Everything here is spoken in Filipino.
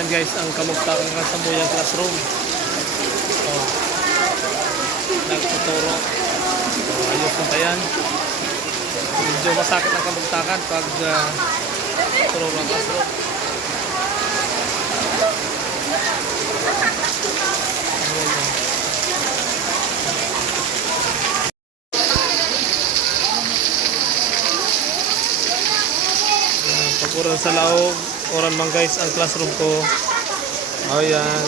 Ayan guys, ang kamugtakan ng Sambuyang classroom. Oh, nagtuturo. So, ayos na yan. Medyo masakit ang kamugtakan pag turo ng classroom. Pag oran sa laog, oran man guys ang classroom ko. Ayan.